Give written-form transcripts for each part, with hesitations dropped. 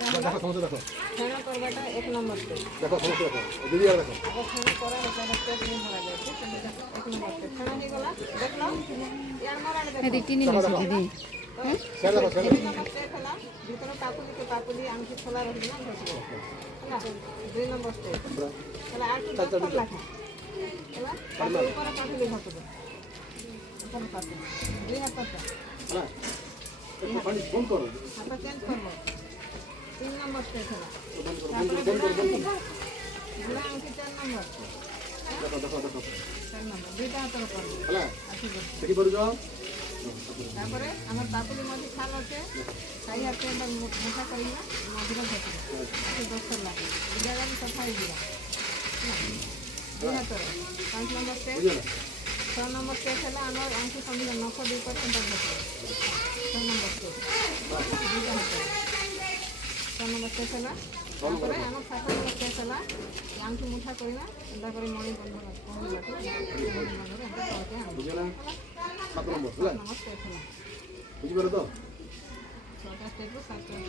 দেখো সমস্ত দেখো ফেনা করবাটা 1 নম্বর স্টেপ। দেখো সমস্ত দেখো দিদি আর দেখো আবার ফেনা করা এটা স্টেপ নিয়ে ধরা যাচ্ছে, কিন্তু দেখো 1 নম্বর স্টেপ ফেনা হয়ে গেল। দেখলো ইয়ার মারালে দেখো দিদি নিয়েছে দিদি। স্যার দেখো স্যার 2 নম্বর স্টেপ হলো ভিতরে পাপুলি আংটি খোলা রহিল না ধরছিল হলা। 2 নম্বর স্টেপ তাহলে আর কি দরকার লাগে এবার পাপুলি উপরে পাপুলি ধরতে উপরে পাপুলি 2 হাত করতে হ্যাঁ একটু পানি বন্ধ করো হাতটা চেঞ্জ করবো। 3 নম্বর স্টেপ হলো বন্ধ করো তারপরে ঘোড়া আংটি 4 নম্বর দেখো দেখো দেখো 4 নম্বর দুইটা হাতের করবো। হ্যাঁ আচ্ছা দেখি পড়ে যাও তারপরে আমার পাপুলির মধ্যে খাল আছে, তাই হাতে এবার মোটা করি না মধ্যে ধরতে আচ্ছা 10 লাগে এই জায়গায় সফাই দিলাম না 2 হাতের 5 নম্বর স্টেপ। বুঝলে না 6 নম্বর স্টেপ হলো আমার আংটি সঙ্গে নখ দুই করে এন্টার করতে 6 নম্বর স্টেপ দুইটা হাতে 6 নম্বর স্টেপ হলো। তারপরে আমার 7 নম্বর স্টেপ হলো আংটি মুঠা করি না এন্টার করে মণি বন্ধ লাগে বুঝলে না 7 নম্বর বুঝলে নম্বর স্টেপ হলো। বুঝি পারো তো 6টা স্টেপ 7টা স্টেপ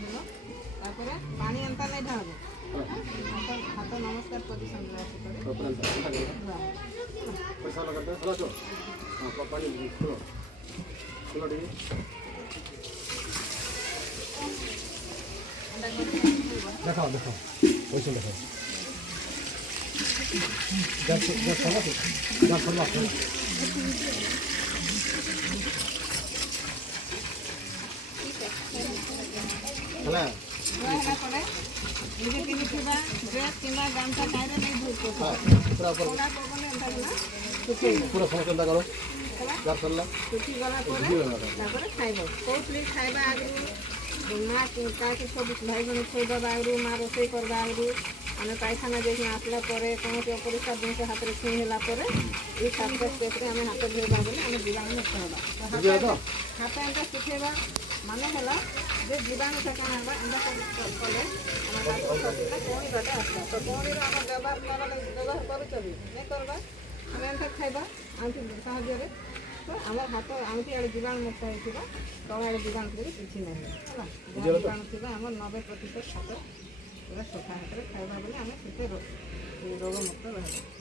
বুঝলো। তারপরে পানি এন্টার নাই ঢালবো, হাত নমস্কার পজিশন রাখতে করে पैसा लगाते हैं चलो चलो हाँ पानी खोलो खोलो ठीक देखाओ देखाओ वैसे देखाओ जब खोलो चला নিজে কিনেছিবা ড্রেস কিংবা গামছা টাইরে নেই ধুইতে हाँ पूरा ऊपर ওলা পবনে এন্টার না শুকিয়ে पूरा समझ चिंता करो यार चल ला শুকি গলা পরে তারপরে খাইব। কৌতলি খাଇବା ଆଗରୁ ମା କାହାକୁ ସବୁ ଭାଇ ଭଉଣୀ ଖୋଇଦେବା ଆଗରୁ ମା ରୋଷେଇ କରିବା ଆଗରୁ ଆମେ ପାଇଖାନା ଯାଇକି ଆସିଲା ପରେ କୌଣସି ଅପରିଷ୍କାର ଜିନିଷ ହାତରେ ଛୁଇଁ ହେଲା ପରେ ଏଇ 7ଟା ଷ୍ଟେପ୍ରେ ଆମେ ହାତ ଧୋଇବା ବୋଲେ ଆମେ ଜୀବାଣୁ ମୁକ୍ତ ହେବା। ହାତ ଏନ୍ତା ଶୁଖେଇବା ମାନେ ହେଲା ଯେ ଜୀବାଣୁଟା କାଣା ହେବା ଏନ୍ତା କଲେ ଆମର ହାତ ସଫିଲା କଉଣିବାଟା ଆସିଲା। ତ କଉଣିର ଆମର ବ୍ୟବହାର କରୁଛ ବି ନାଇଁ କରିବା ଆମେ ଏନ୍ତା ଖାଇବା ଆଣ୍ଠି ସାହାଯ୍ୟରେ। ତ ଆମର ହାତ ଆଣ୍ଠି ଆଡ଼େ ଜୀବାଣୁ ମୁକ୍ତ ହେଇଥିବ, ତଳ ଆଡ଼େ ଜୀବାଣୁ ଥିଲେ କିଛି ନାହିଁ ହେଲା। ଯାହା ଜୀବାଣୁ ଥିବ ଆମର 90% ହାତ ପୁରା ସଫା ହାତରେ ଖାଇବା ବୋଲେ ଆମେ ସେତେ ରୋଗମୁକ୍ତ ରହିବା।